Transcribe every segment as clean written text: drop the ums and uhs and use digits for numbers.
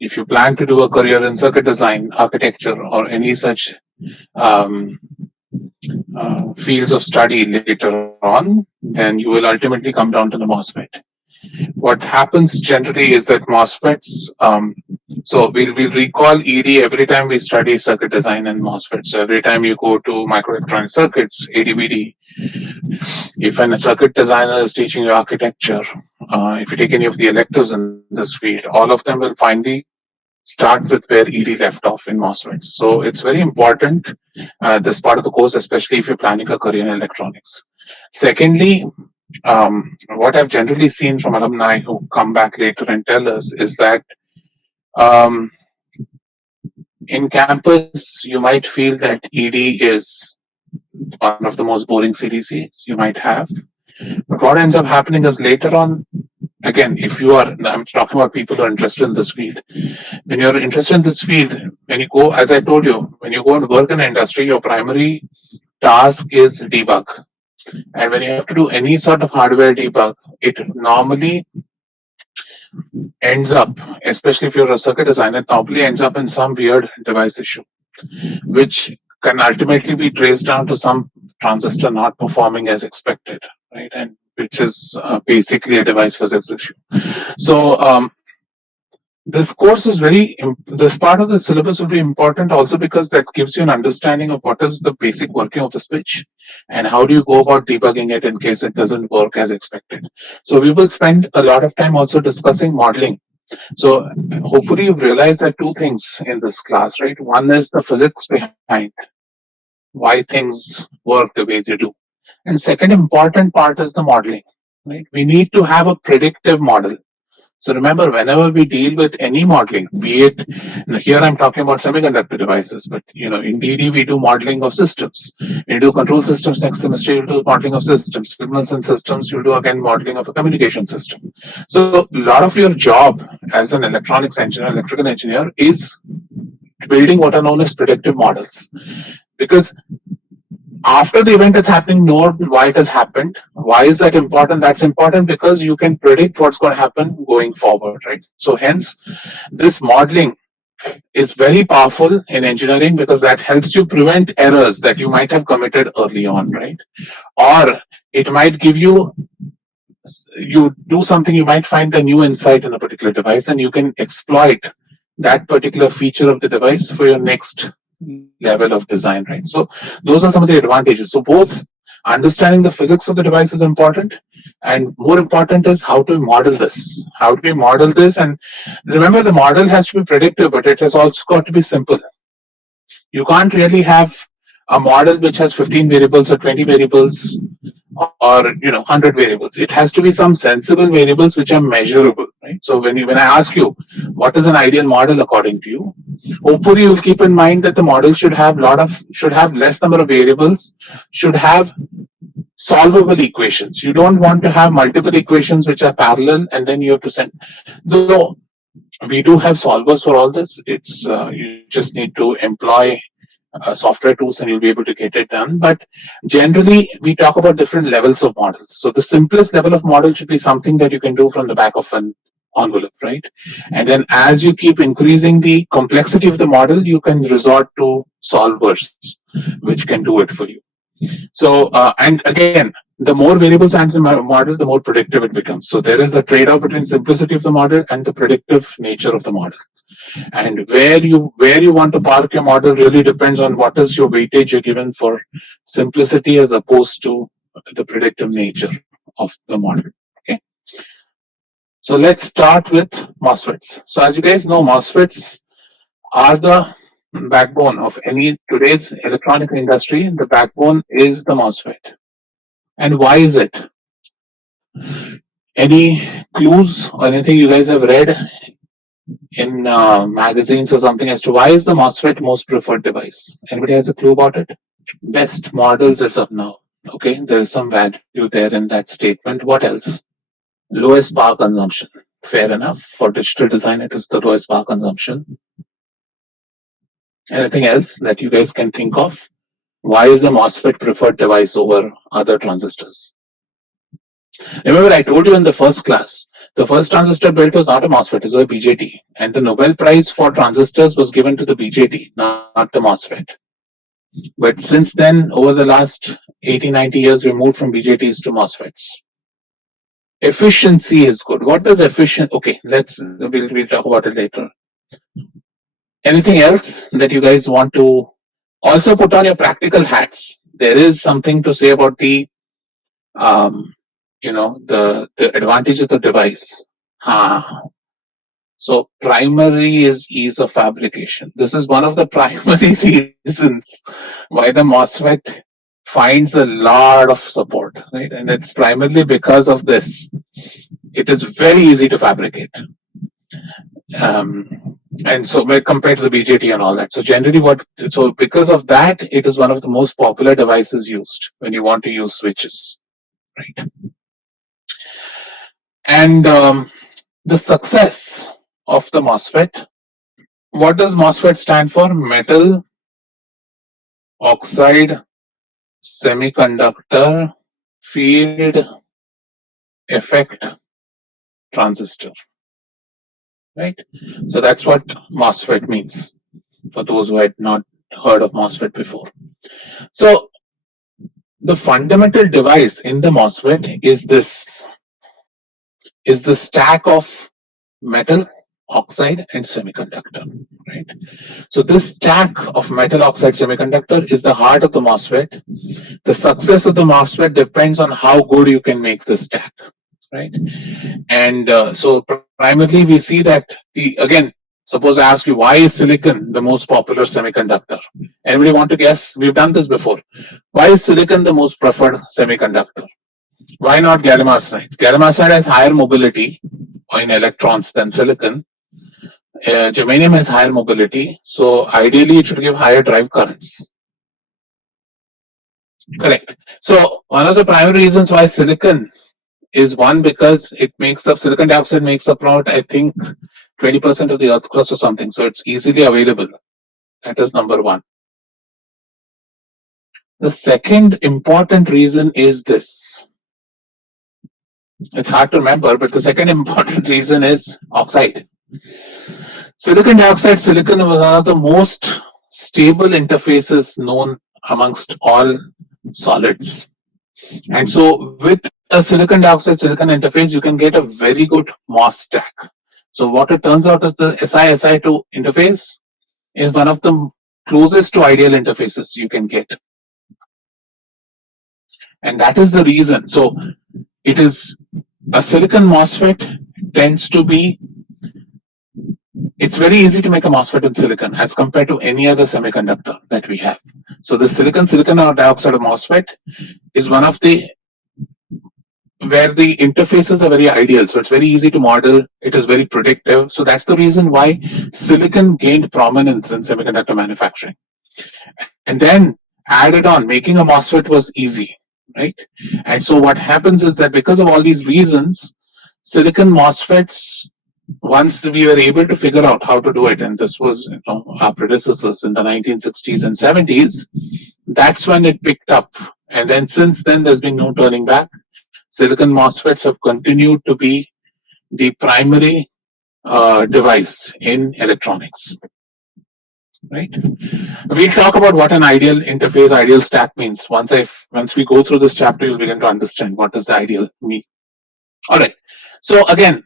if you plan to do a career in circuit design, architecture, or any such um, fields of study later on, then you will ultimately come down to the MOSFET. What happens generally is that MOSFETs, so we'll recall ED every time we study circuit design and MOSFET. So every time you go to microelectronic circuits, ADVD, if a circuit designer is teaching you architecture, if you take any of the electives in this field, all of them will finally start with where ED left off in MOSFETs. So it's very important, this part of the course, especially if you're planning a career in electronics. Secondly, what I've generally seen from alumni who come back later and tell us is that um, in campus, you might feel that ED is one of the most boring CDCs you might have. But what ends up happening is later on, again, if you are, I'm talking about people who are interested in this field. When you're interested in this field, when you go, as I told you, when you go and work in the industry, your primary task is debug. And when you have to do any sort of hardware debug, it normally ends up, especially if you're a circuit designer, it normally ends up in some weird device issue, which can ultimately be traced down to some transistor not performing as expected, right? And which is basically a device physics issue. So this course is this part of the syllabus will be important also because that gives you an understanding of what is the basic working of the switch and how do you go about debugging it in case it doesn't work as expected. So we will spend a lot of time also discussing modeling. So hopefully you've realized that two things in this class, right? One is the physics behind why things work the way they do. And second important part is the modeling, right? We need to have a predictive model. So remember, whenever we deal with any modeling, be it, here I'm talking about semiconductor devices, but in DD we do modeling of systems. We do control systems next semester, you do modeling of systems. Signals and systems, you do again modeling of a communication system. So a lot of your job as an electronics engineer, electrical engineer, is building what are known as predictive models. Because after the event is happening, know why it has happened. Why is that important? That's important because you can predict what's going to happen going forward, right? So hence, this modeling is very powerful in engineering because that helps you prevent errors that you might have committed early on, right? Or it might give you do something, you might find a new insight in a particular device and you can exploit that particular feature of the device for your next level of design, right? So those are some of the advantages. So both understanding the physics of the device is important, and more important is how to model this. How do we model this? And remember, the model has to be predictive, but it has also got to be simple. You can't really have a model which has 15 variables or 20 variables or 100 variables. It has to be some sensible variables which are measurable, right? So when I ask you what is an ideal model according to you, hopefully you will keep in mind that the model should have less number of variables, should have solvable equations. You don't want to have multiple equations which are parallel and then you have to send. Though we do have solvers for all this, it's you just need to employ software tools and you'll be able to get it done. But generally, we talk about different levels of models. So the simplest level of model should be something that you can do from the back of an envelope, right? And then as you keep increasing the complexity of the model, you can resort to solvers, which can do it for you. So, and again, the more variables and the model, the more predictive it becomes. So there is a trade-off between simplicity of the model and the predictive nature of the model. And where you want to park your model really depends on what is your weightage you're given for simplicity as opposed to the predictive nature of the model. Okay. So let's start with MOSFETs. So as you guys know, MOSFETs are the backbone of any today's electronic industry. The backbone is the MOSFET. And why is it? Any clues or anything you guys have read in magazines or something as to why is the MOSFET most preferred device? Anybody has a clue about it? Best models as of now. Okay, there is some value there in that statement. What else? Lowest power consumption. Fair enough. For digital design, it is the lowest power consumption. Anything else that you guys can think of? Why is a MOSFET preferred device over other transistors? Remember, I told you in the first class The first transistor built was not a MOSFET, it was a BJT. And the Nobel Prize for transistors was given to the BJT, not the MOSFET. But since then, over the last 80, 90 years, we moved from BJTs to MOSFETs. Efficiency is good. What does efficient? Okay, we'll talk about it later. Anything else that you guys want to also put on your practical hats? There is something to say about the the advantage of the device. So primary is ease of fabrication. This is one of the primary reasons why the MOSFET finds a lot of support, right? And it's primarily because of this. It is very easy to fabricate. And so compared to the BJT and all that. So generally because of that, it is one of the most popular devices used when you want to use switches, right? And the success of the MOSFET. What does MOSFET stand for? Metal, oxide, semiconductor, field, effect, transistor. Right? So that's what MOSFET means for those who had not heard of MOSFET before. So the fundamental device in the MOSFET is the stack of metal, oxide, and semiconductor, right? So this stack of metal, oxide, semiconductor is the heart of the MOSFET. The success of the MOSFET depends on how good you can make the stack, right? And so primarily we see that again, suppose I ask you, why is silicon the most popular semiconductor? Anybody want to guess? We've done this before. Why is silicon the most preferred semiconductor? Why not gallium arsenide? Gallium arsenide has higher mobility in electrons than silicon. Germanium has higher mobility, so ideally it should give higher drive currents. Correct. So one of the primary reasons why silicon is one, because it makes up, silicon dioxide makes up about, I think, 20% of the earth crust or something, so it's easily available. That is number one. The second important reason is this. It's hard to remember, but the second important reason is oxide. Silicon dioxide, silicon was one of the most stable interfaces known amongst all solids. And so with a silicon dioxide silicon interface, you can get a very good MOS stack. So what it turns out is the Si-Si2 interface is one of the closest to ideal interfaces you can get. And that is the reason. So it is a silicon MOSFET tends to be, it's very easy to make a MOSFET in silicon as compared to any other semiconductor that we have. So the silicon dioxide MOSFET is one of the where the interfaces are very ideal. So it's very easy to model. It is very predictive. So that's the reason why silicon gained prominence in semiconductor manufacturing. And then added on, making a MOSFET was easy, right? And so what happens is that because of all these reasons, silicon MOSFETs, once we were able to figure out how to do it, and this was our predecessors in the 1960s and 70s, that's when it picked up. And then since then, there's been no turning back. Silicon MOSFETs have continued to be the primary device in electronics. Right? We'll talk about what an ideal interface, ideal stack means. Once we go through this chapter, you'll begin to understand what does the ideal mean. All right. So again,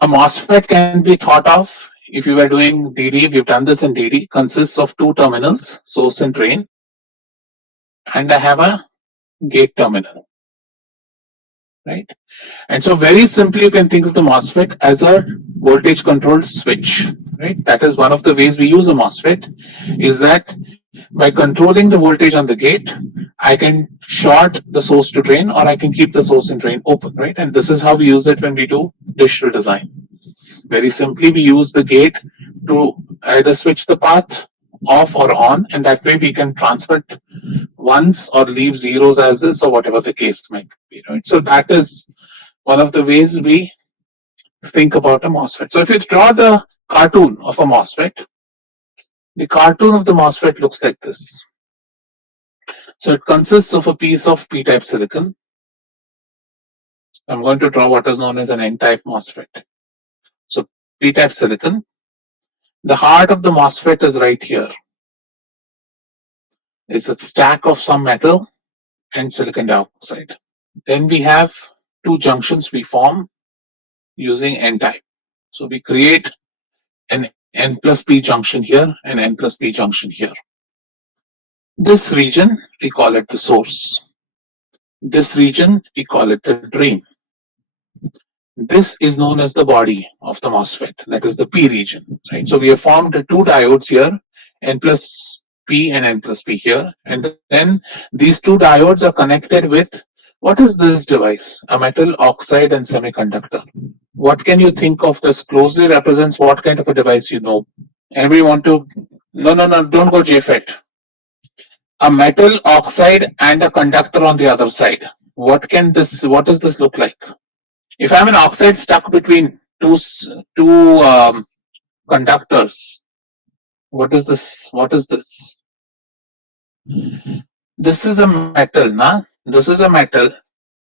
a MOSFET can be thought of, if you were doing DD, we've done this in DD, consists of two terminals, source and drain, and I have a gate terminal. Right? And so very simply, you can think of the MOSFET as a voltage controlled switch. Right? That is one of the ways we use a MOSFET, is that by controlling the voltage on the gate, I can short the source to drain, or I can keep the source and drain open. Right? And this is how we use it when we do dish redesign. Very simply, we use the gate to either switch the path off or on, and that way we can transmit ones or leave zeros as is, or whatever the case might be. Right? So that is one of the ways we think about a MOSFET. So if you draw the cartoon of a MOSFET, the cartoon of the MOSFET looks like this. So it consists of a piece of p-type silicon, I'm going to draw what is known as an N-type MOSFET. So P-type silicon. The heart of the MOSFET is right here. It's a stack of some metal and silicon dioxide. Then we have two junctions we form using N-type. So we create an N plus P junction here and N plus P junction here. This region, we call it the source. This region, we call it the drain. This is known as the body of the MOSFET, that is the P region, right? So we have formed two diodes here, N plus P and N plus P here, and then these two diodes are connected with, what is this device? A metal oxide and semiconductor. What can you think of this closely represents what kind of a device you know? Everybody want to, no, don't go JFET. A metal oxide and a conductor on the other side. What does this look like? If I have an oxide stuck between two conductors, what is this? What is this? This is a metal, na? This is a metal.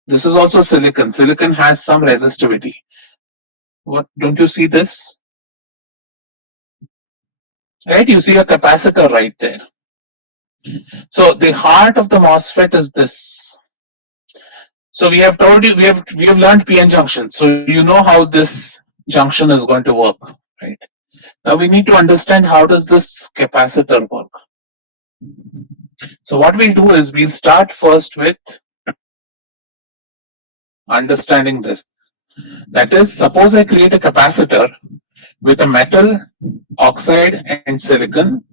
This is also silicon. Silicon has some resistivity. What, don't you see this? Right? You see a capacitor right there. So the heart of the MOSFET is this. So we have told you, we have learned PN junction. So you know how this junction is going to work, right? Now we need to understand how does this capacitor work. So what we'll do is we'll start first with understanding this. That is, suppose I create a capacitor with a metal, oxide and silicon.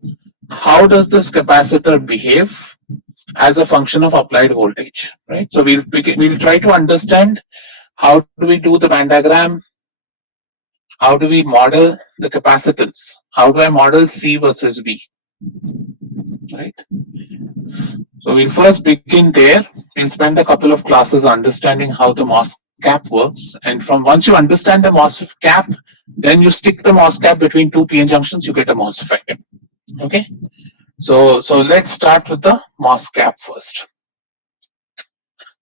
How does this capacitor behave as a function of applied voltage, right? So we'll try to understand how do we do the band diagram, how do we model the capacitance, how do I model C versus V, right? So we'll first begin there. We'll spend a couple of classes understanding how the MOS cap works, and from once you understand the MOS cap, then you stick the MOS cap between two PN junctions, you get a MOSFET. Okay, so let's start with the MOS cap first.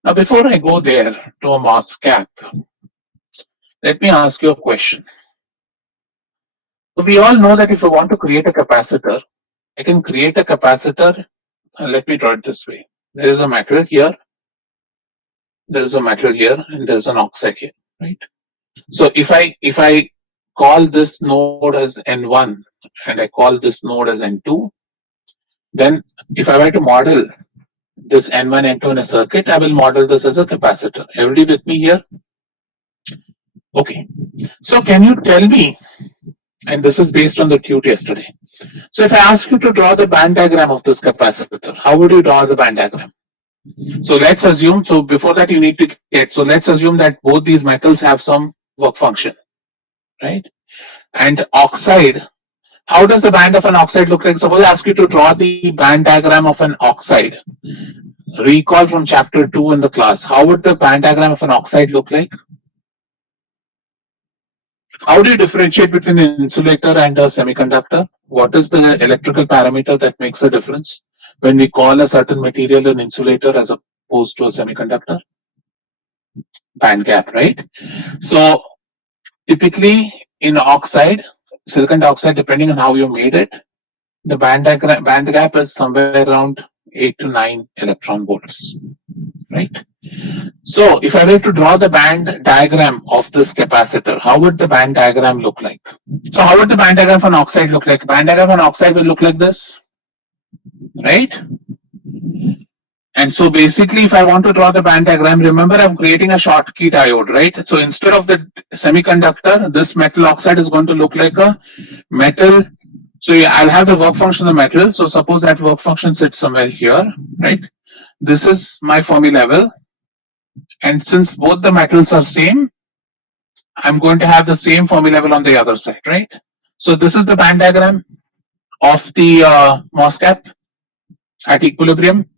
Now before I go there to a MOS cap, let me ask you a question. So we all know that if I want to create a capacitor, I can create a capacitor. Let me draw it this way. There is a metal here, there is a metal here, and there is an oxide here, right? So if I call this node as N1 and I call this node as N2, then if I were to model this N1, N2 in a circuit, I will model this as a capacitor. Everybody with me here? Okay. So can you tell me, and this is based on the tute yesterday. So if I ask you to draw the band diagram of this capacitor, how would you draw the band diagram? So let's assume, so before that you need to get, so let's assume that both these metals have some work function, right? And oxide, how does the band of an oxide look like? Suppose I ask you to draw the band diagram of an oxide. Recall from chapter 2 in the class. How would the band diagram of an oxide look like? How do you differentiate between an insulator and a semiconductor? What is the electrical parameter that makes a difference when we call a certain material an insulator as opposed to a semiconductor? Band gap, right? So typically in oxide, silicon dioxide, depending on how you made it, the band gap is somewhere around 8 to 9 electron volts, right? So if I were to draw the band diagram of this capacitor, how would the band diagram look like? So how would the band diagram for an oxide look like? Band diagram for an oxide will look like this, right? And so basically, if I want to draw the band diagram, remember I'm creating a Schottky diode, right? So instead of the semiconductor, this metal oxide is going to look like a metal. So yeah, I'll have the work function of the metal. So suppose that work function sits somewhere here, right? This is my Fermi level. And since both the metals are same, I'm going to have the same Fermi level on the other side, right? So this is the band diagram of the MOS cap at equilibrium.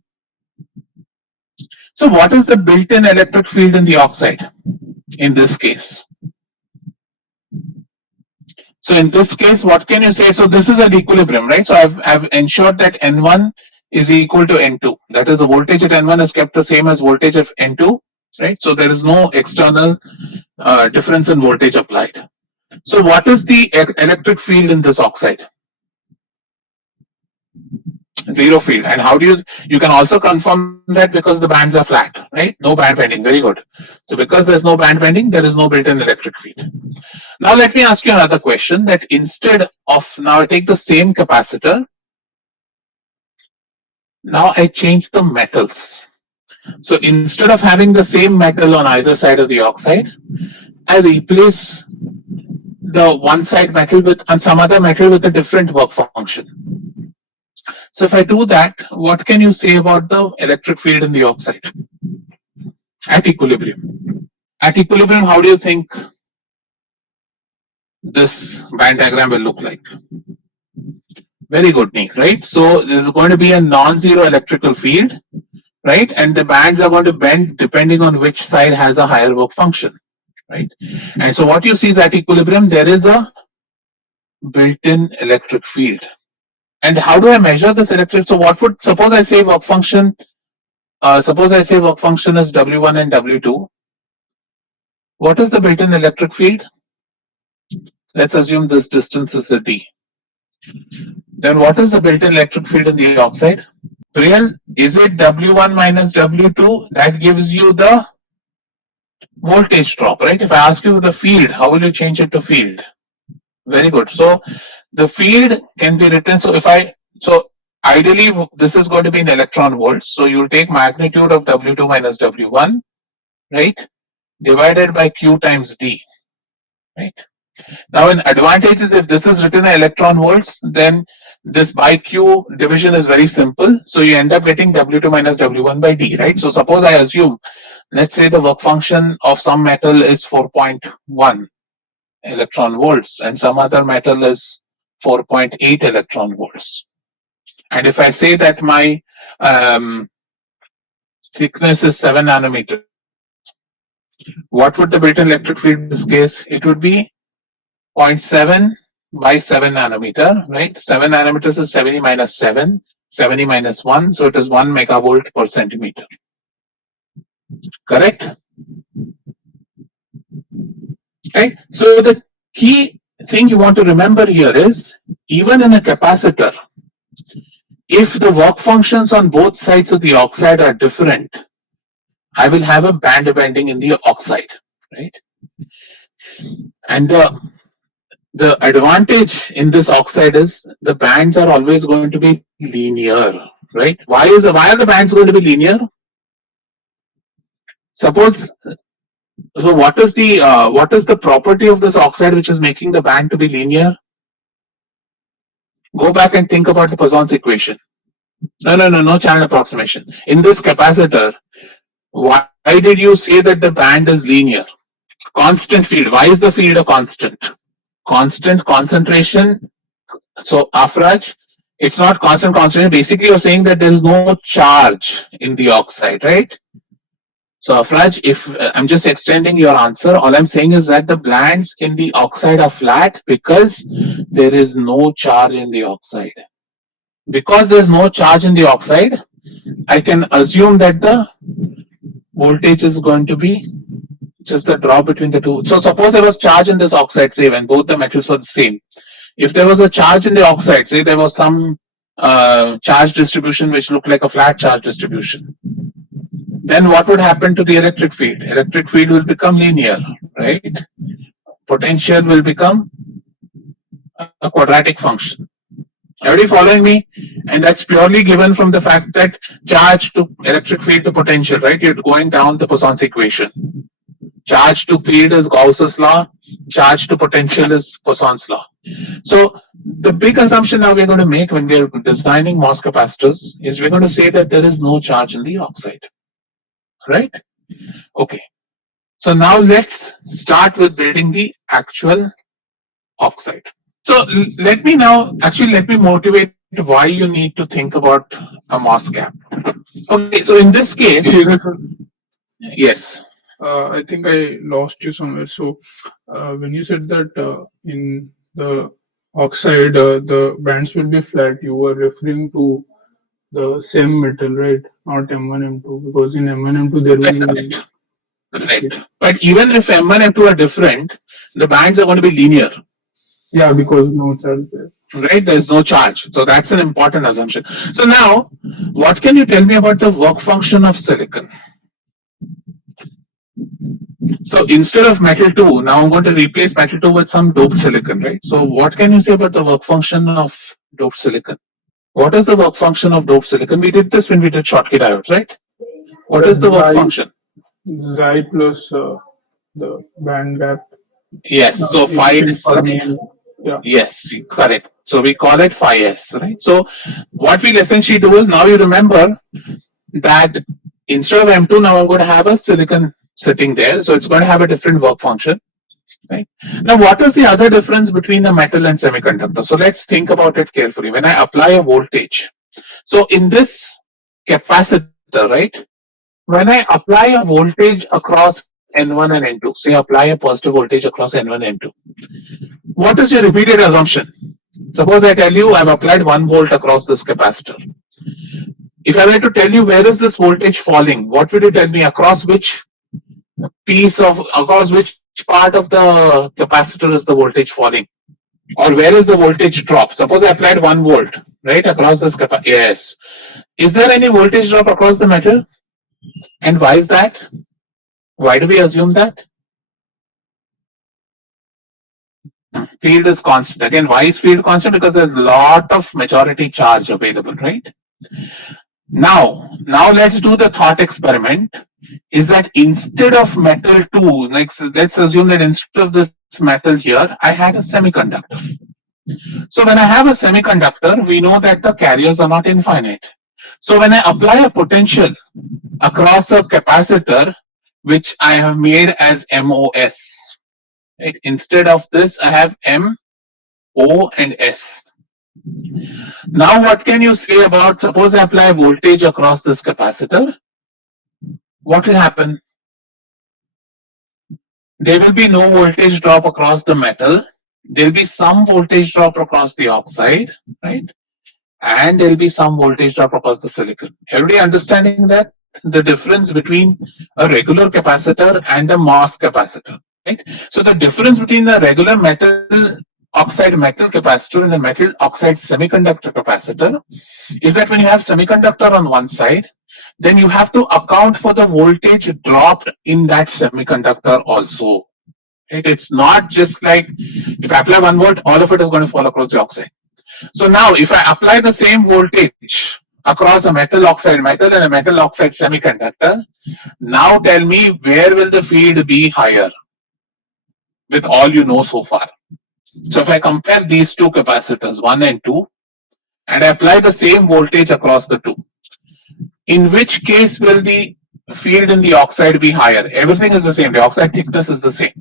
So what is the built-in electric field in the oxide in this case? So in this case, what can you say? So this is at equilibrium, right? So I've ensured that N1 is equal to N2. That is, the voltage at N1 is kept the same as voltage of N2. right? So there is no external difference in voltage applied. So what is the electric field in this oxide? Zero field. And how do you can also confirm that because the bands are flat, right? No band bending. Very good. So because there's no band bending, there is no built-in electric field. Now let me ask you another question, that instead of, now I take the same capacitor, now I change the metals. So instead of having the same metal on either side of the oxide, I replace the one side metal with and some other metal with a different work function. So if I do that, what can you say about the electric field in the oxide at equilibrium? At equilibrium, how do you think this band diagram will look like? Very good, Nick, right? So there's going to be a non-zero electrical field, right? And the bands are going to bend depending on which side has a higher work function, right? And so what you see is at equilibrium, there is a built-in electric field. And how do I measure this electric? So what would, suppose I say work function, is W1 and W2. What is the built-in electric field? Let's assume this distance is a D. Then what is the built-in electric field in the oxide? Real, is it W1 minus W2? That gives you the voltage drop, right? If I ask you the field, how will you change it to field? Very good. So the field can be written, so ideally this is going to be in electron volts. So you'll take magnitude of W2 minus W1, right? Divided by Q times D, right? Now an advantage is if this is written in electron volts, then this by Q division is very simple. So you end up getting W2 minus W1 by D, right? So suppose I assume, let's say the work function of some metal is 4.1 electron volts and some other metal is 4.8 electron volts. And if I say that my thickness is 7 nanometer, what would the built-in electric field in this case? It would be 0.7 by 7 nanometer, right? 7 nanometers is 70 minus 7, 70 minus 1, so it is 1 megavolt per centimeter. Correct? Right? So the key thing you want to remember here is, even in a capacitor, if the work functions on both sides of the oxide are different, I will have a band bending in the oxide, right? And the advantage in this oxide is the bands are always going to be linear, right? Why are the bands going to be linear? Suppose, so what is the property of this oxide which is making the band to be linear? Go back and think about the Poisson's equation. No channel approximation. In this capacitor, why did you say that the band is linear? Constant field. Why is the field a constant? Constant concentration. So Afraj, it's not constant concentration. Basically, you're saying that there is no charge in the oxide, right? So Afraj, if I'm just extending your answer, all I'm saying is that the bands in the oxide are flat because there is no charge in the oxide. Because there's no charge in the oxide, I can assume that the voltage is going to be just the drop between the two. So suppose there was charge in this oxide, say when both the metals were the same. If there was a charge in the oxide, say there was some charge distribution which looked like a flat charge distribution, then what would happen to the electric field? Electric field will become linear, right? Potential will become a quadratic function. Everybody following me? And that's purely given from the fact that charge to electric field to potential, right? You're going down the Poisson's equation. Charge to field is Gauss's law. Charge to potential is Poisson's law. So the big assumption now we're going to make when we're designing MOS capacitors is we're going to say that there is no charge in the oxide, right? Okay. So now let's start with building the actual oxide. So let me motivate why you need to think about a MOS gap. Okay, so in this case, yes. I think I lost you somewhere. So when you said that in the oxide the bands will be flat, you were referring to the same metal, right? Not M1, M2, because in M1, M2 there will be Right. But even if M1 and M2 are different, the bands are going to be linear. Yeah, because no charge there. Right? There's no charge. So that's an important assumption. So now, what can you tell me about the work function of silicon? So instead of metal 2, now I'm going to replace metal 2 with some doped silicon, right? So what can you say about the work function of doped silicon? What is the work function of doped silicon? We did this when we did Schottky diodes, right? What is the work function? Xi plus the band gap. Yes, so phi s, right? Yeah. Yes, correct. So we call it phi s, right? So what we'll essentially do is, now you remember that instead of M2, now I'm going to have a silicon sitting there. So it's going to have a different work function. Right. Now, what is the other difference between a metal and semiconductor? So let's think about it carefully. When I apply a voltage, so in this capacitor, right, when I apply a voltage across N1 and N2, say apply a positive voltage across N1 and N2, what is your repeated assumption? Suppose I tell you I've applied 1 volt across this capacitor. If I were to tell you where is this voltage falling, what would you tell me? Across which part of the capacitor is the voltage falling? Or where is the voltage drop? Suppose I applied 1 volt, right, across this capacitor. Yes. Is there any voltage drop across the metal? And why is that? Why do we assume that? Field is constant. Again, why is field constant? Because there's a lot of majority charge available, right? Now let's do the thought experiment. Is that instead of metal 2, let's assume that instead of this metal here, I had a semiconductor. So when I have a semiconductor, we know that the carriers are not infinite. So when I apply a potential across a capacitor, which I have made as MOS, right? Instead of this, I have M, O, and S. Now what can you say about, suppose I apply voltage across this capacitor? What will happen? There will be no voltage drop across the metal. There will be some voltage drop across the oxide, right? And there will be some voltage drop across the silicon. Everybody understanding that? The difference between a regular capacitor and a MOS capacitor, right? So the difference between the regular metal oxide metal capacitor and the metal oxide semiconductor capacitor is that when you have semiconductor on one side, then you have to account for the voltage dropped in that semiconductor also. Right? It's not just like if I apply 1 volt, all of it is going to fall across the oxide. So now if I apply the same voltage across a metal and a metal oxide semiconductor, now tell me where will the field be higher with all you know so far. So if I compare these two capacitors, 1 and 2, and I apply the same voltage across the two, in which case will the field in the oxide be higher? Everything is the same, the oxide thickness is the same.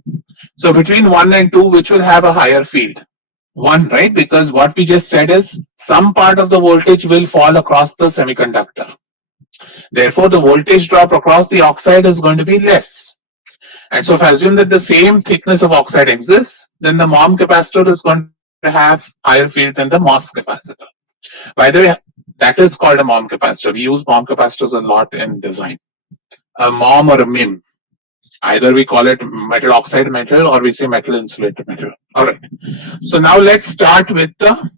So between 1 and 2, which will have a higher field? 1, right? Because what we just said is some part of the voltage will fall across the semiconductor. Therefore, the voltage drop across the oxide is going to be less. And so if I assume that the same thickness of oxide exists, then the MOM capacitor is going to have higher field than the MOS capacitor. By the way, that is called a MOM capacitor. We use MOM capacitors a lot in design. A MOM or a MIM. Either we call it metal oxide metal or we say metal insulated metal. All right. So now let's start with the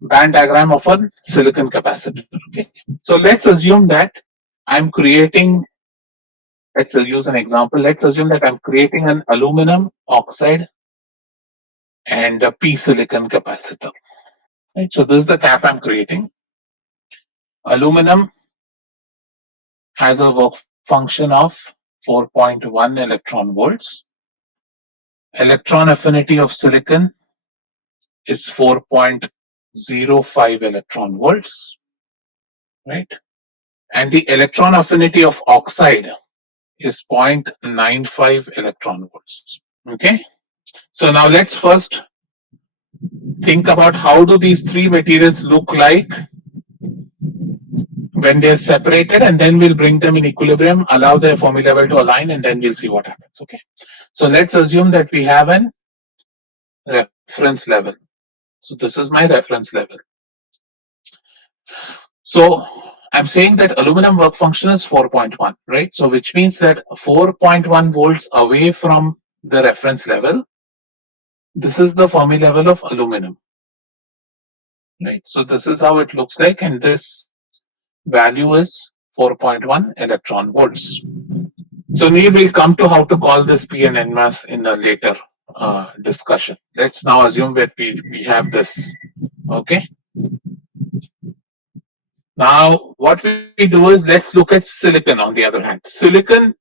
band diagram of a silicon capacitor. Okay. So let's assume that I'm creating, let's use an example. Let's assume that I'm creating an aluminum oxide and a P silicon capacitor. Right. So this is the cap I'm creating. Aluminum has a work function of 4.1 electron volts. Electron affinity of silicon is 4.05 electron volts, right? And the electron affinity of oxide is 0.95 electron volts. Okay. So now let's first think about how do these three materials look like when they're separated, and then we'll bring them in equilibrium, allow their Fermi level to align, and then we'll see what happens. Okay. So let's assume that we have an reference level. So this is my reference level. So I'm saying that aluminum work function is 4.1, right? So which means that 4.1 volts away from the reference level, this is the Fermi level of aluminum, right? So this is how it looks like, and this value is 4.1 electron volts. So Neil will come to how to call this P and N mass in a later discussion. Let's now assume that we have this, okay? Now what we do is, let's look at silicon on the other hand. Silicon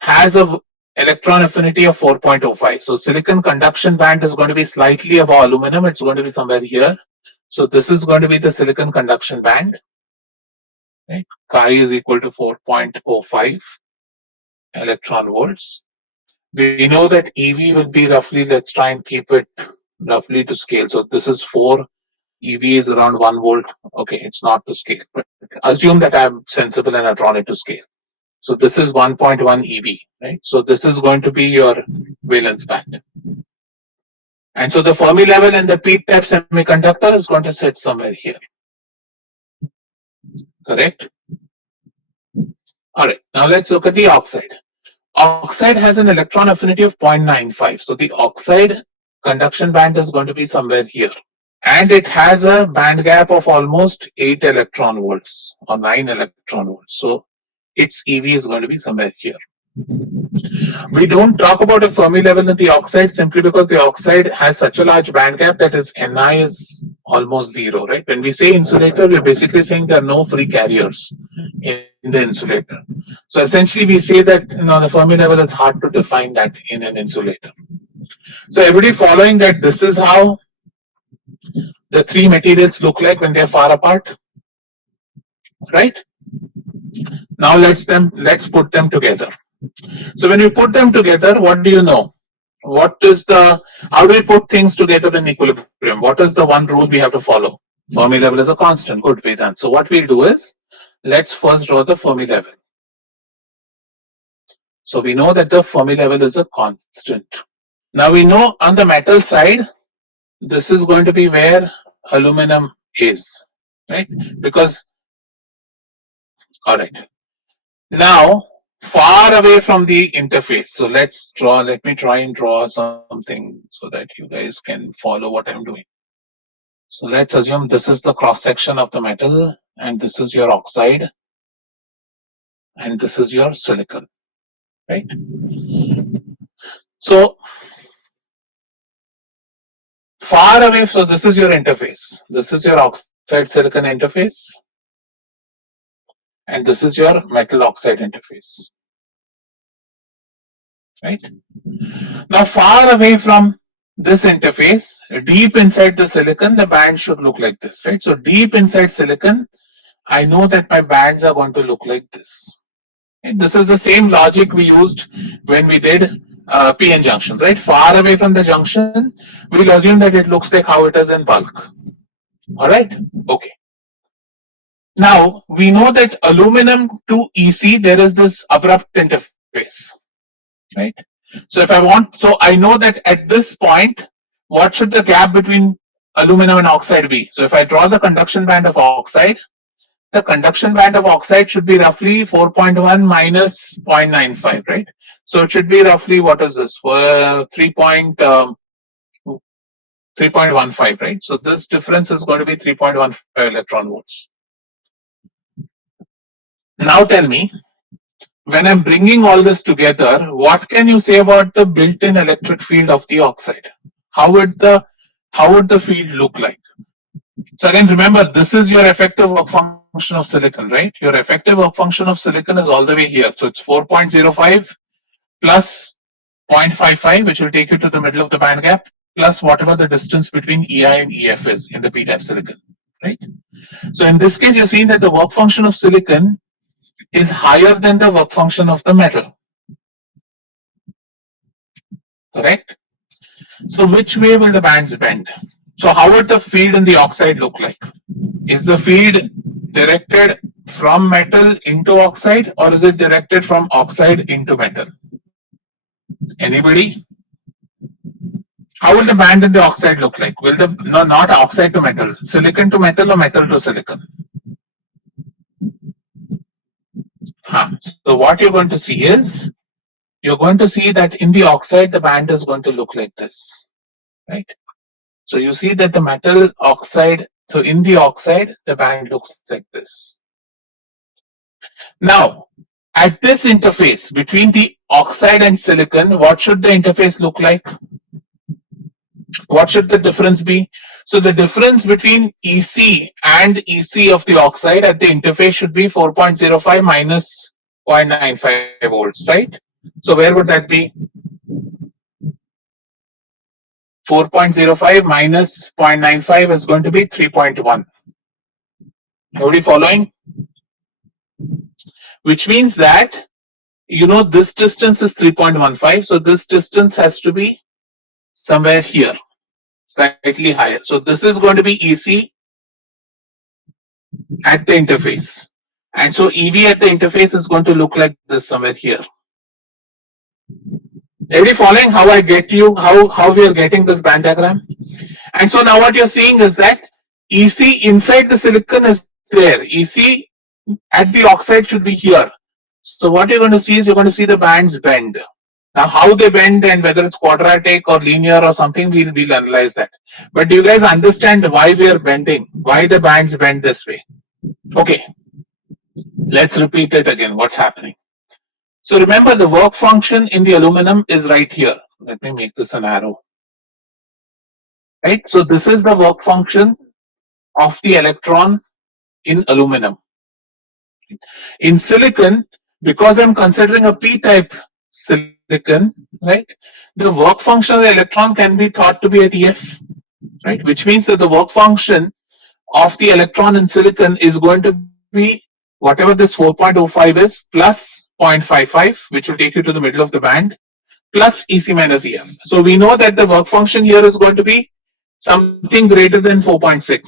has a electron affinity of 4.05. So silicon conduction band is going to be slightly above aluminum. It's going to be somewhere here. So this is going to be the silicon conduction band. Right? Chi is equal to 4.05 electron volts. We know that EV will be roughly, let's try and keep it roughly to scale. So this is 4, EV is around 1 volt. Okay, it's not to scale, but assume that I'm sensible and I drawn it to scale. So this is 1.1 EV, right? So this is going to be your valence band. And so the Fermi level in the p-type semiconductor is going to sit somewhere here. Correct? All right, now let's look at the oxide. Oxide has an electron affinity of 0.95. So the oxide conduction band is going to be somewhere here. And it has a band gap of almost 8 electron volts or 9 electron volts. So its EV is going to be somewhere here. We don't talk about a Fermi level in the oxide simply because the oxide has such a large band gap that its Ni is almost 0, right? When we say insulator, we're basically saying there are no free carriers in the insulator. So essentially we say that the Fermi level is hard to define that in an insulator. So everybody following that this is how the three materials look like when they're far apart, right? Now let's put them together. So when we put them together, what do you know? How do we put things together in equilibrium? What is the one rule we have to follow? Fermi level is a constant. Good, Vedant. So what we'll do is, let's first draw the Fermi level. So we know that the Fermi level is a constant. Now we know on the metal side, this is going to be where aluminum is, right? Because, all right. Now, far away from the interface. So let me try and draw something so that you guys can follow what I'm doing. So let's assume this is the cross section of the metal, and this is your oxide, and this is your silicon, right? So far away, so this is your interface. This is your oxide silicon interface, and this is your metal oxide interface, right? Now far away from this interface, deep inside the silicon, the band should look like this, right? So deep inside silicon, I know that my bands are going to look like this. And this is the same logic we used when we did PN junctions, right? Far away from the junction, we'll assume that it looks like how it is in bulk. All right? Okay. Now, we know that aluminum to EC, there is this abrupt interface, right? So I know that at this point, what should the gap between aluminum and oxide be? So if I draw the conduction band of oxide, the conduction band of oxide should be roughly 4.1 minus 0.95, right? So it should be roughly, what is this? 3.15, right? So this difference is going to be 3.15 electron volts. Now tell me, when I'm bringing all this together, what can you say about the built-in electric field of the oxide? How would the field look like? So again, remember, this is your effective work function of silicon, right? Your effective work function of silicon is all the way here. So it's 4.05 plus 0.55, which will take you to the middle of the band gap, plus whatever the distance between EI and EF is in the p-type silicon, right? So in this case, you're seeing that the work function of silicon is higher than the work function of the metal. Correct? So which way will the bands bend? So how would the field in the oxide look like? Is the field directed from metal into oxide, or is it directed from oxide into metal? Anybody? How will the band in the oxide look like? Will not oxide to metal, silicon to metal or metal to silicon? So what you're going to see is, you're going to see that in the oxide, the band is going to look like this, right? So you see that the metal oxide, so in the oxide, the band looks like this. Now, at this interface between the oxide and silicon, what should the interface look like? What should the difference be? So the difference between EC and EC of the oxide at the interface should be 4.05 minus 0.95 volts, right? So where would that be? 4.05 minus 0.95 is going to be 3.1. Everybody following? Which means that, you know, this distance is 3.15, so this distance has to be somewhere here, slightly higher. So this is going to be EC at the interface. And so EV at the interface is going to look like this somewhere here. Everybody following how I get you, how we are getting this band diagram? And so now what you're seeing is that EC inside the silicon is there. EC at the oxide should be here. So what you're going to see is you're going to see the bands bend. Now how they bend and whether it's quadratic or linear or something, we'll analyze that. But do you guys understand why we are bending? Why the bands bend this way? Okay, let's repeat it again. What's happening? So remember, the work function in the aluminum is right here. Let me make this an arrow. Right? So this is the work function of the electron in aluminum. In silicon, because I'm considering a p-type silicon, right, the work function of the electron can be thought to be at EF, right, which means that the work function of the electron in silicon is going to be whatever this 4.05 is plus 0.55, which will take you to the middle of the band, plus EC minus EF. So we know that the work function here is going to be something greater than 4.6,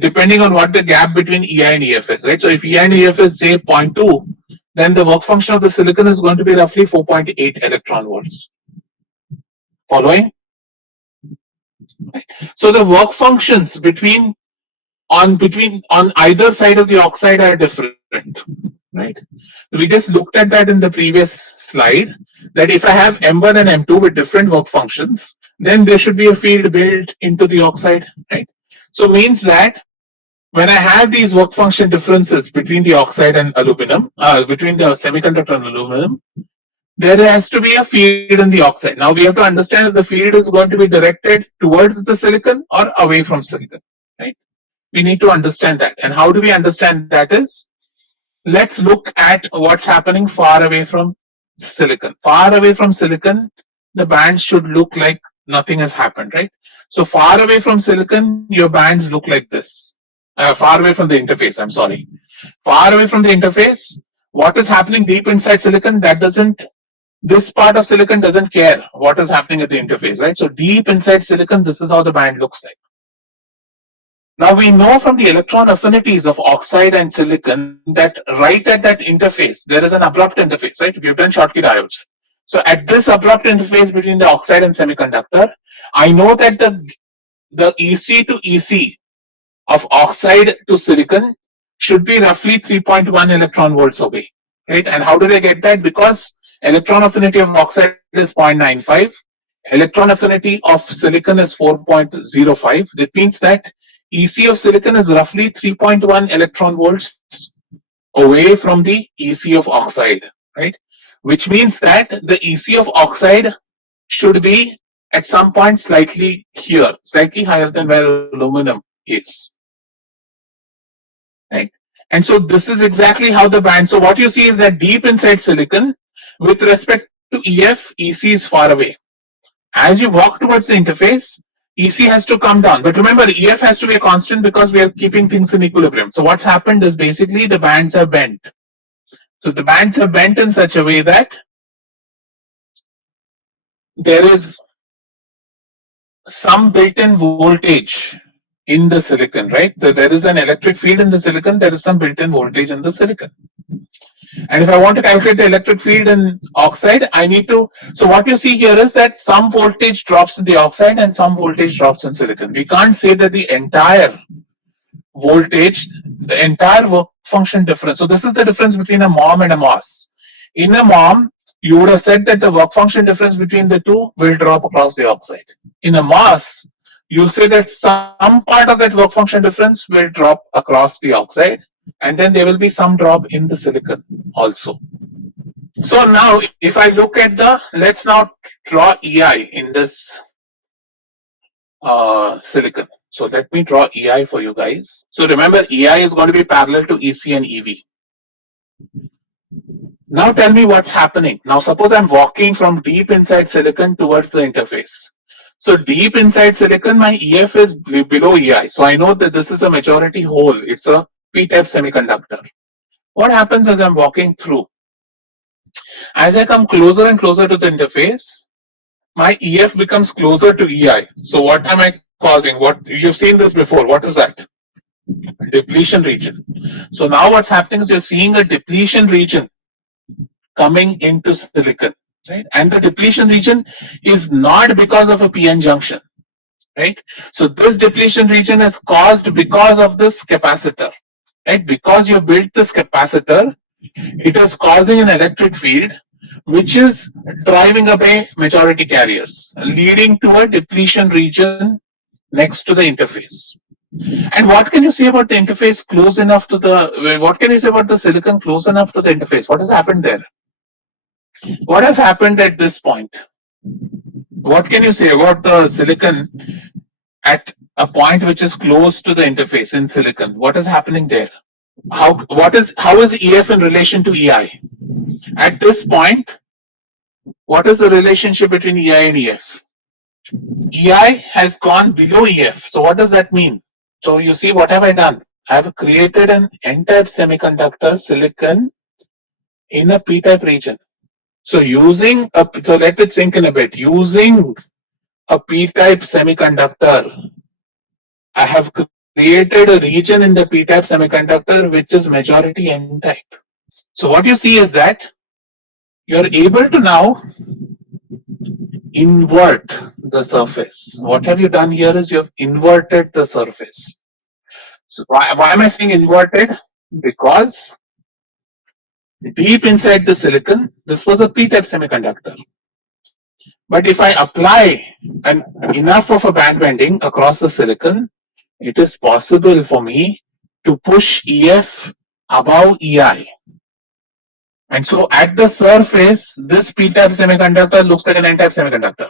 depending on what the gap between EI and EF is, right? So if EI and EF is say 0.2, then the work function of the silicon is going to be roughly 4.8 electron volts. Following? So the work functions on either side of the oxide are different, right? We just looked at that in the previous slide, that if I have M1 and M2 with different work functions, then there should be a field built into the oxide, right? So means that when I have these work function differences between the oxide and aluminum, between the semiconductor and aluminum, there has to be a field in the oxide. Now we have to understand if the field is going to be directed towards the silicon or away from silicon, right? We need to understand that. And how do we understand that is, let's look at what's happening far away from silicon. Far away from silicon, the bands should look like nothing has happened, right? So far away from silicon, your bands look like this. Far away from the interface, I'm sorry. Far away from the interface, what is happening deep inside silicon, this part of silicon doesn't care what is happening at the interface, right? So deep inside silicon, this is how the band looks like. Now we know from the electron affinities of oxide and silicon that right at that interface, there is an abrupt interface, right? We've done Schottky diodes. So at this abrupt interface between the oxide and semiconductor, I know that the EC to EC of oxide to silicon should be roughly 3.1 electron volts away, right? And how did I get that? Because electron affinity of oxide is 0.95, electron affinity of silicon is 4.05. That means that EC of silicon is roughly 3.1 electron volts away from the EC of oxide, right? Which means that the EC of oxide should be at some point slightly here, slightly higher than where aluminum is, right? And so this is exactly how the band, so what you see is that deep inside silicon, with respect to EF, EC is far away. As you walk towards the interface, EC has to come down. But remember, EF has to be a constant because we are keeping things in equilibrium. So what's happened is basically the bands are bent. So the bands are bent in such a way that there is some built-in voltage in the silicon, right? So there is an electric field in the silicon, there is some built-in voltage in the silicon. And if I want to calculate the electric field in oxide, I need to, so what you see here is that some voltage drops in the oxide and some voltage drops in silicon. We can't say that the entire voltage the entire work function difference. So this is the difference between a MOM and a MOS. In a MOM, you would have said that the work function difference between the two will drop across the oxide. In a MOS, you'll say that some part of that work function difference will drop across the oxide, and then there will be some drop in the silicon also. So now, if I look at let's now draw EI in this silicon. So let me draw EI for you guys. So remember, EI is going to be parallel to EC and EV. Now tell me what's happening. Now suppose I'm walking from deep inside silicon towards the interface. So deep inside silicon, my EF is below EI. So I know that this is a majority hole. It's a P-type semiconductor. What happens as I'm walking through? As I come closer and closer to the interface, my EF becomes closer to EI. So what am I causing? What you've seen this before. What is that? Depletion region. So now what's happening is you're seeing a depletion region coming into silicon, right? And the depletion region is not because of a PN junction, right? So this depletion region is caused because of this capacitor, right? Because you built this capacitor, it is causing an electric field which is driving away majority carriers, leading to a depletion region next to the interface. And what can you say about the interface close enough to what can you say about the silicon close enough to the interface? What has happened there? What has happened at this point? What can you say about the silicon at a point which is close to the interface in silicon? What is happening there? How is EF in relation to EI? At this point, what is the relationship between EI and EF? EI has gone below EF. So what does that mean? So you see, what have I done? I have created an N-type semiconductor silicon in a P-type region. So so let it sink in a bit. Using a P-type semiconductor, I have created a region in the P-type semiconductor which is majority N-type. So what you see is that you're able to now invert the surface. What have you done here is you've inverted the surface. So why am I saying inverted? Because deep inside the silicon, this was a P-type semiconductor. But if I apply enough of a band bending across the silicon, it is possible for me to push EF above EI. And so at the surface, this P-type semiconductor looks like an N-type semiconductor.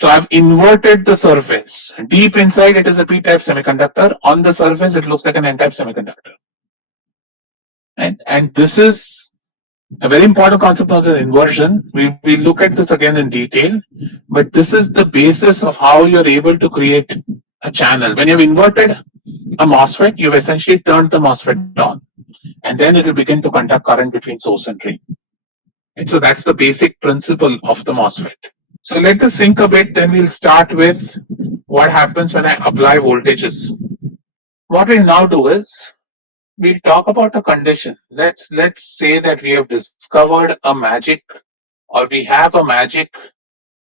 So I've inverted the surface. Deep inside, it is a P-type semiconductor. On the surface, it looks like an N-type semiconductor. And this is a very important concept of the inversion. We look at this again in detail, but this is the basis of how you're able to create a channel. When you've inverted a MOSFET, you've essentially turned the MOSFET on, and then it will begin to conduct current between source and drain. And so that's the basic principle of the MOSFET. So let us think a bit, then we'll start with what happens when I apply voltages. What we'll now do is, we'll talk about a condition. Let's say that we have discovered a magic, or we have a magic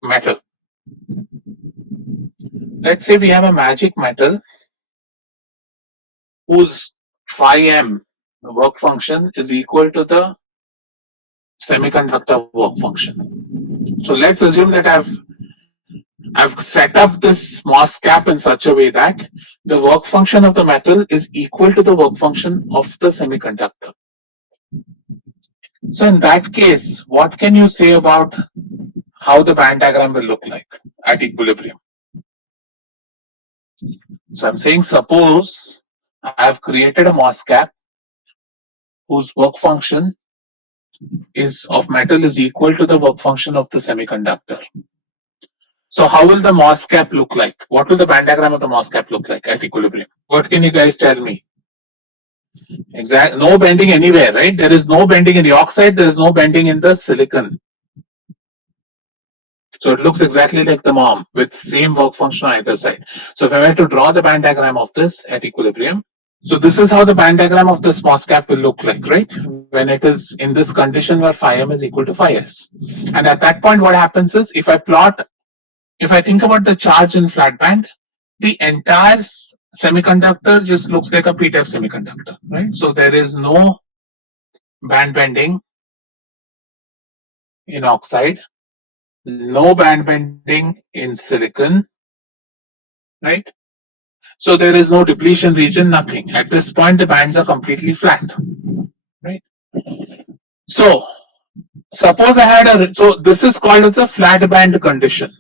metal. Let's say we have a magic metal whose phi m work function is equal to the semiconductor work function. So let's assume that I've set up this MOS cap in such a way that the work function of the metal is equal to the work function of the semiconductor. So in that case, what can you say about how the band diagram will look like at equilibrium? So I'm saying, suppose I have created a MOS cap whose work function of metal is equal to the work function of the semiconductor. So how will the MOS cap look like? What will the band diagram of the MOS cap look like at equilibrium? What can you guys tell me? No bending anywhere, right? There is no bending in the oxide, there is no bending in the silicon. So it looks exactly like the MOM with same work function on either side. So if I were to draw the band diagram of this at equilibrium, so this is how the band diagram of this MOS cap will look like, right? When it is in this condition where phi m is equal to phi s. And at that point, what happens is, if I think about the charge in flatband, the entire semiconductor just looks like a p-type semiconductor, right? So there is no band bending in oxide, no band bending in silicon, right? So there is no depletion region, nothing. At this point, the bands are completely flat, right? So suppose I had so this is called as the flat band condition.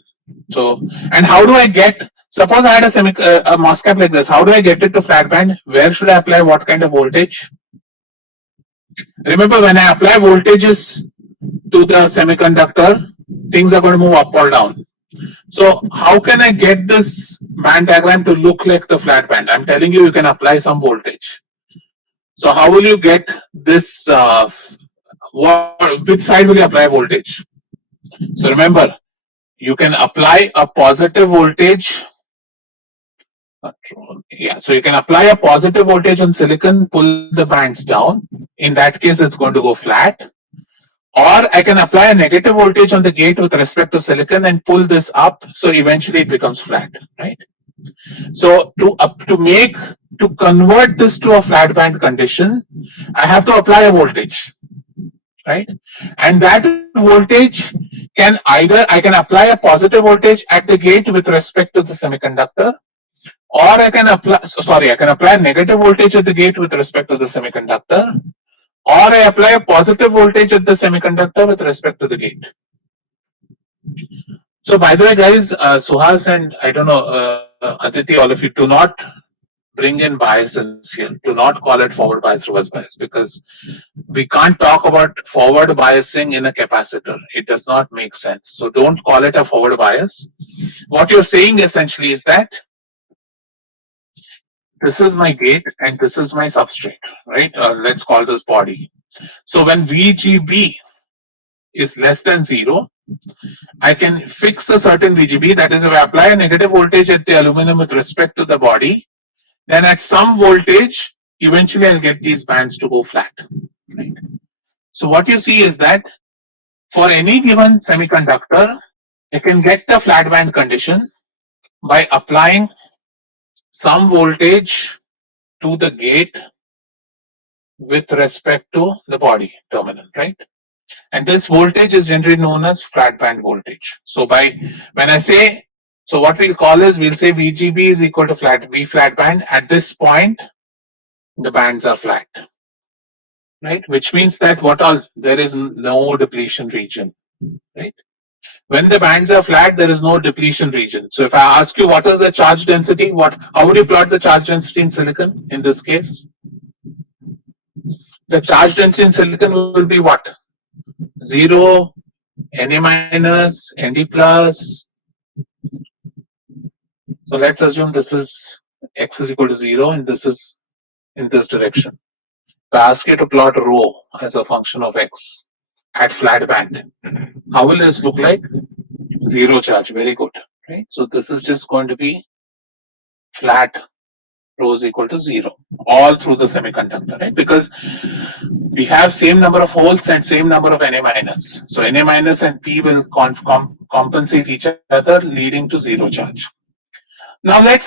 So, and how do I get, suppose I had a MOSFET like this, how do I get it to flat band? Where should I apply what kind of voltage? Remember, when I apply voltages to the semiconductor, things are going to move up or down. So how can I get this band diagram to look like the flat band? I'm telling you, you can apply some voltage. So how will you get this, which side will you apply voltage? So remember, you can apply a positive voltage. Yeah, so you can apply a positive voltage on silicon, pull the bands down. In that case, it's going to go flat. Or I can apply a negative voltage on the gate with respect to silicon and pull this up, so eventually it becomes flat, right? So to convert this to a flat band condition, I have to apply a voltage, right? And that voltage can either, I can apply a positive voltage at the gate with respect to the semiconductor, or I can apply a negative voltage at the gate with respect to the semiconductor, or I apply a positive voltage at the semiconductor with respect to the gate. So by the way, guys, Suhas and I don't know, Aditi, all of you, do not bring in biases here. Do not call it forward bias, reverse bias, because we can't talk about forward biasing in a capacitor. It does not make sense. So don't call it a forward bias. What you're saying essentially is that this is my gate and this is my substrate, right? Let's call this body. So when VGB is less than 0, I can fix a certain VGB. That is, if I apply a negative voltage at the aluminum with respect to the body, then at some voltage, eventually I'll get these bands to go flat, right? So what you see is that for any given semiconductor, I can get the flat band condition by applying some voltage to the gate with respect to the body terminal, right? And this voltage is generally known as flat band voltage. So when I say, so what we'll call is, we'll say VGB is equal to V flat band. At this point, the bands are flat, right? Which means that there is no depletion region, right? When the bands are flat, there is no depletion region. So if I ask you what is the charge density, how would you plot the charge density in silicon in this case? The charge density in silicon will be what? 0, Na minus, Nd plus. So let's assume this is x is equal to 0 and this is in this direction. If I ask you to plot rho as a function of x at flat band, how will this look like? 0 charge, very good, right? So this is just going to be flat, rho is equal to 0 all through the semiconductor, right? Because we have same number of holes and same number of Na minus. So Na minus and P will compensate each other, leading to 0 charge. Now let's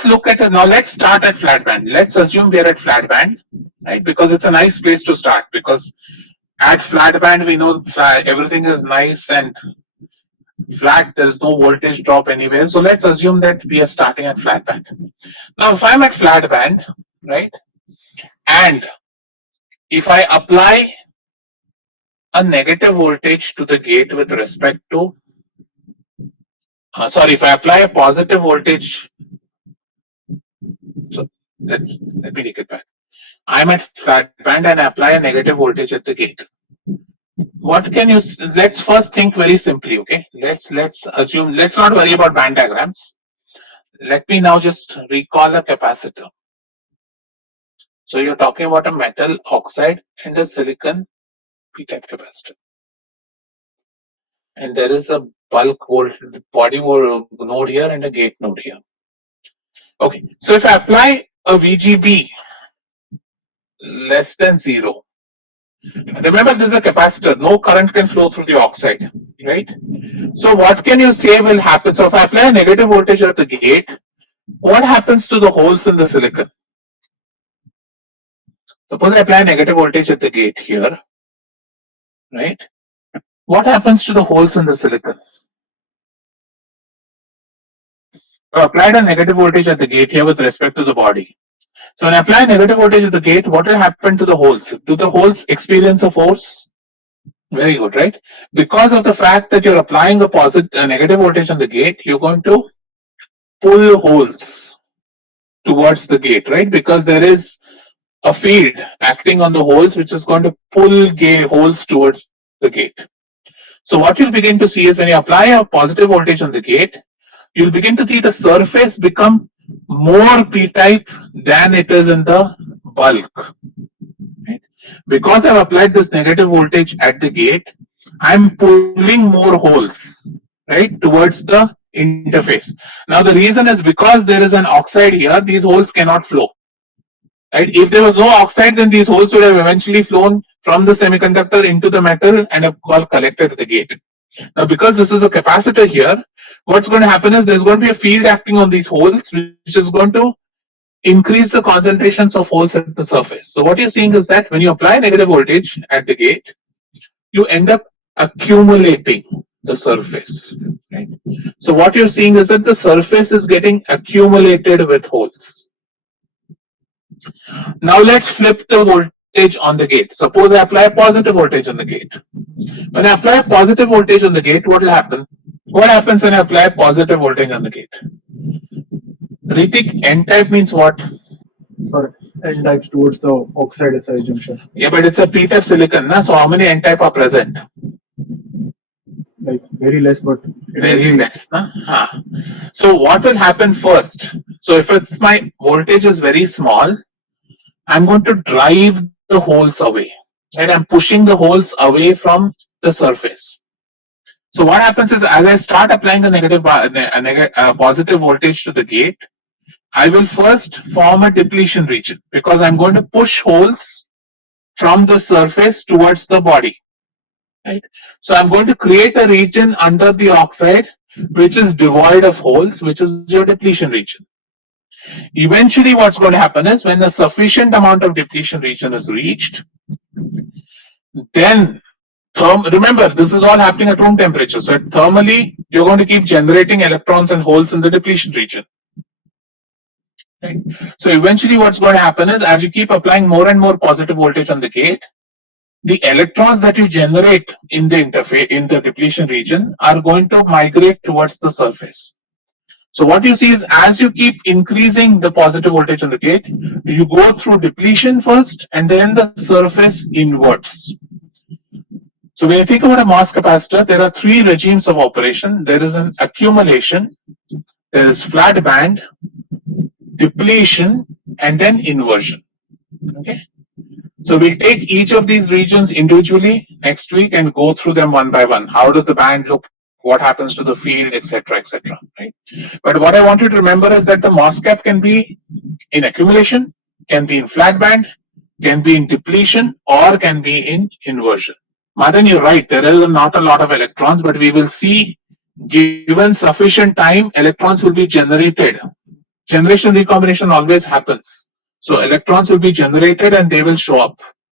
start at flat band. Let's assume we are at flat band, right? Because it's a nice place to start, because at flat band we know everything is nice and flat, there is no voltage drop anywhere. So let's assume that we are starting at flat band. Now if I'm at flat band, right, and if I apply a negative voltage to the gate with respect to, if I apply a positive voltage, so let me take it back. I'm at flat band and I apply a negative voltage at the gate. What can you, let's first think very simply, okay? Let's assume, let's not worry about band diagrams. Let me now just recall a capacitor. So you're talking about a metal oxide and a silicon p-type capacitor. And there is a bulk body node here and a gate node here. Okay, so if I apply a VGB less than 0, remember this is a capacitor, no current can flow through the oxide, right? So what can you say will happen? So if I apply a negative voltage at the gate, What happens to the holes in the silicon? Suppose I apply negative voltage at the gate here, right? What happens to the holes in the silicon? I applied a negative voltage at the gate here with respect to the body. So when I apply negative voltage at the gate, what will happen to the holes? Do the holes experience a force? Very good, right? Because of the fact that you're applying a negative voltage on the gate, you're going to pull holes towards the gate, right? Because there is a field acting on the holes which is going to pull holes towards the gate. So what you'll begin to see is when you apply a positive voltage on the gate, you'll begin to see the surface become more p-type than it is in the bulk. Right? Because I've applied this negative voltage at the gate, I'm pulling more holes, right, towards the interface. Now the reason is because there is an oxide here, these holes cannot flow. Right? If there was no oxide, then these holes would have eventually flown from the semiconductor into the metal and have got collected at the gate. Now, because this is a capacitor here, what's going to happen is there's going to be a field acting on these holes, which is going to increase the concentrations of holes at the surface. So what you're seeing is that when you apply negative voltage at the gate, you end up accumulating the surface. Right? So what you're seeing is that the surface is getting accumulated with holes. Now let's flip the voltage on the gate. Suppose I apply a positive voltage on the gate. When I apply a positive voltage on the gate, what will happen? What happens when I apply a positive voltage on the gate? Ritik, N-type means what? For N-types towards the oxide SI junction. Yeah, but it's a p-type silicon, na? So how many N-type are present? Like very less, but very less. Na? So what will happen first? So if it's my voltage is very small, I'm going to drive the holes away. Right? I'm pushing the holes away from the surface. So what happens is as I start applying a positive voltage to the gate, I will first form a depletion region because I'm going to push holes from the surface towards the body. Right? So I'm going to create a region under the oxide which is devoid of holes, which is your depletion region. Eventually what's going to happen is when a sufficient amount of depletion region is reached, then remember this is all happening at room temperature. So thermally you're going to keep generating electrons and holes in the depletion region. Right? So eventually what's going to happen is as you keep applying more and more positive voltage on the gate, the electrons that you generate in the interface in the depletion region are going to migrate towards the surface. So what you see is as you keep increasing the positive voltage on the gate, you go through depletion first and then the surface inverts. So when you think about a MOS capacitor, there are three regimes of operation. There is an accumulation, there is flatband, depletion, and then inversion. Okay. So we'll take each of these regions individually next week and go through them one by one. How does the band look? What happens to the field, etc., etc. Right? But what I want you to remember is that the MOSFET can be in accumulation, can be in flatband, can be in depletion, or can be in inversion. Madan, you're right. There is not a lot of electrons, but we will see given sufficient time, electrons will be generated. Generation recombination always happens. So electrons will be generated and they will show up.